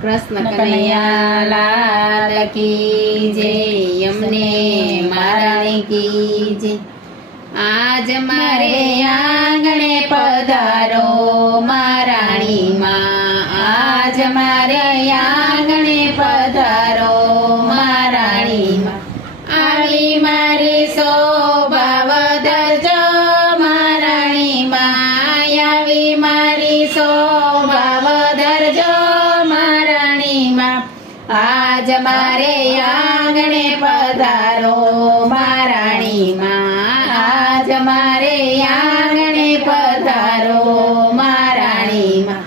કૃષ્ણ કનૈયા લાલ કી જય, અમને મહારાણી કી જય। આજ મારે આંગણે પધારો મહારાણી માં, આજ મારે આંગણે પધારો મહારાણી માં। આવી મારી શોભા વધારજો મહારાણી માં, આવી મારી શોભા વધારજો મહારાણી માં। આજ મારે આંગણે પધારો મહારાણી માં, આજ મારે આંગણે પધારો મહારાણી માં।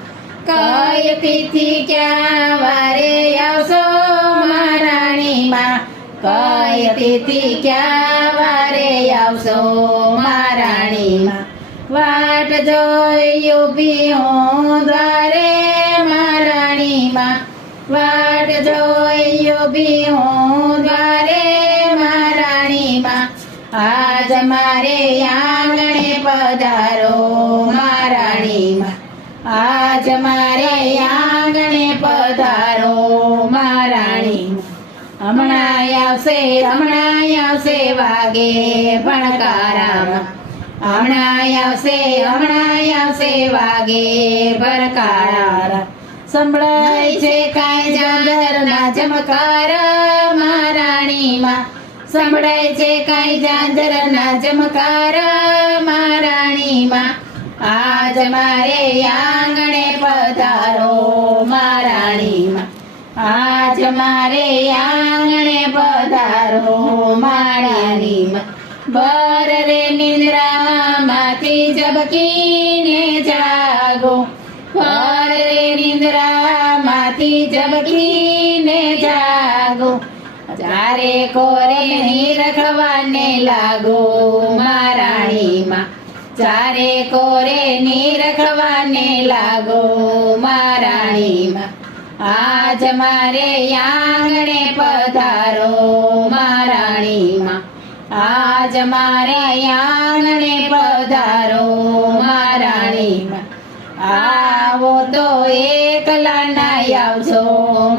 કઈ તિથિ ક્યાં વારે આવશો મહારાણી માં, કઈ તિથિ ક્યાં વારે આવશો મહારાણી માં। વાટ જોઈ ઊભી હું દ્વારે મહારાણી માં, વાટ જોઈ ઊભી હું દ્વારે મહારાણી માં। આજ મારે આંગણે પધારો મહારાણી માં, આજ મારે આંગણે પધારો મહારાણી માં। હમણાં આવશે વાગે ભણકારામાં, હમણાં આવશે વાગે ભણકારા। સંભળાય છે કાંઈ ઝાંઝરના ચમકાર મહારાણી માં, સંભળાય છે કાંઈ ઝાંઝરના ચમકાર મહારાણી માં। આજ મારે આંગણે પધારો મહારાણી માં, આજ મારે આંગણે પધારો મહારાણી માં। બર રે નિંદ્રામાંથી ઝબકીને જાગો, બર રે નિંદ્રામાંથી ઝબકીને જાગો। ચારે કોરે નિરખવાને લાગો મહારાણી માં, ચારે કોરે નિરખવાને લાગો મહારાણી માં। આજ મારે આંગણે પધારો મહારાણી માં, આજ મારે આંગણે પધારો મહારાણી માં। આવો તો એકલા ના આવજો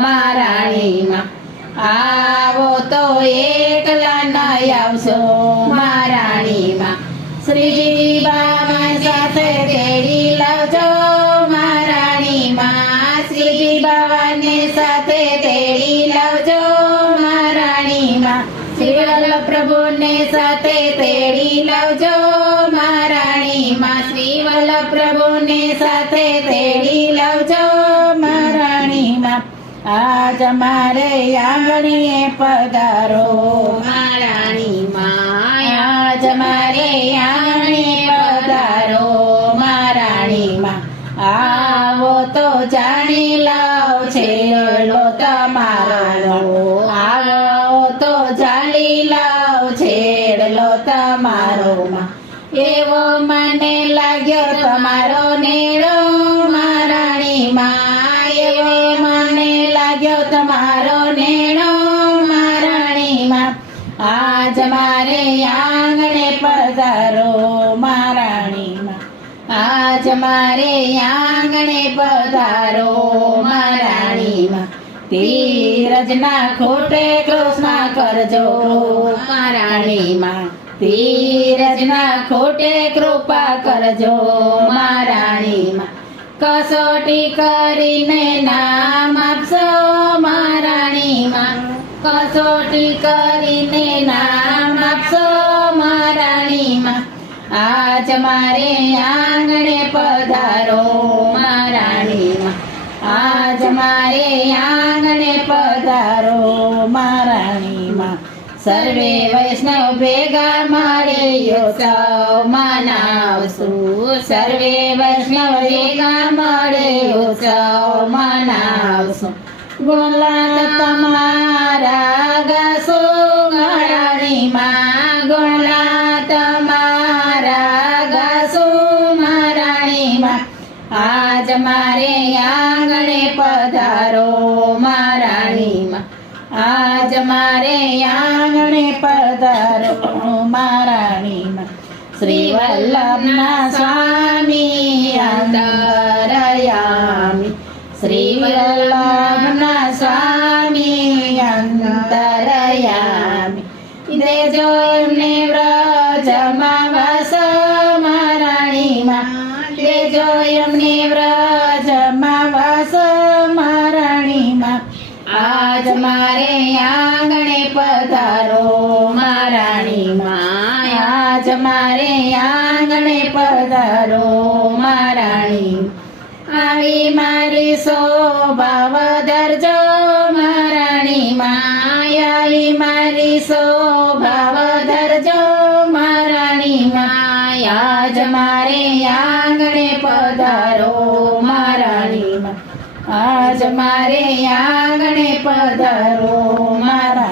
મહારાણી માં, આવો તો એકલા ના આવજો મહારાણી માં। શ્રીજી બાબા સાથે તેડી લાવજો મહારાણી માં, શ્રીજી બાબાને સાથે તેડી લાવજો મહારાણી માં। શ્રી વલ્લભ પ્રભુને સાથે તેડી લાવજો મહારાણી માં, શ્રી વલ્લભ પ્રભુને સાથે તેડી લાવજો મહારાણી માં। આજ મારે આંગણે પધારો મહારાણી માં, આજ મારે આંગણે પધારો મહારાણી માં। આવો તો જાણી લાવ છેડો તમારો, આવો તો જાણી લાવ છેડલો તમારો માં। એવો મને લાગ્યો તમારો નેડો મહારાણી માં, એવો મને લાગ્યો તમારો નેડો મહારાણી માં। આજ મારે આંગણે પધારો મહારાણી માં, આજ મારે આંગણે પધારો મહારાણી માં। ધીરજના ખોટે કૃષ્ણ કરજો મહારાણી માં, ધીરજના ખોટે કૃપા કરજો મહારાણી માં। કસોટી કરીને નામ આપશો મહારાણી માં, કસોટી કરીને નામ આપશો મહારાણી માં। આજ મારે આંગણે પધારો મહારાણી માં, આજ મારે આંગણે પધારો મહારાણી માં। સર્વે વૈષ્ણવ ભેગા મળ્યો સૌ મનાવશું, સર્વે વૈષ્ણવ ભેગા મળ્યો સૌ મનાવશું। ગુણલાત તમારા ગાસો મહારાણી માં, ગુણલાત તમારા ગાસો મહારાણી માં। આજ મારે આંગણે પધારો મહારાણી માં, આજ મારે આંગણે પધારો મહારાણી માં। શ્રી વલ્લભના સ્વામી અંતરયામી, શ્રી શ્રી વલ્લભના સ્વામી અંતરયામી દેજો એમને વ્રજમાં વાસ મહારાણીમાં દેજો એમને વ્રજમાં વાસ મહારાણીમાં આજ મારે આંગણે પધારો મહારાણીમાં આજ મારે આંગણે પધારો મહારાણી આવી મારી શોભા વધારજો મહારાણીમાં આવી મારી શોભા વધારજો મહારાણીમાં આજ મારે આંગણે પધારો મહારાણીમાં આજ મારે આંગણે પધારો મારા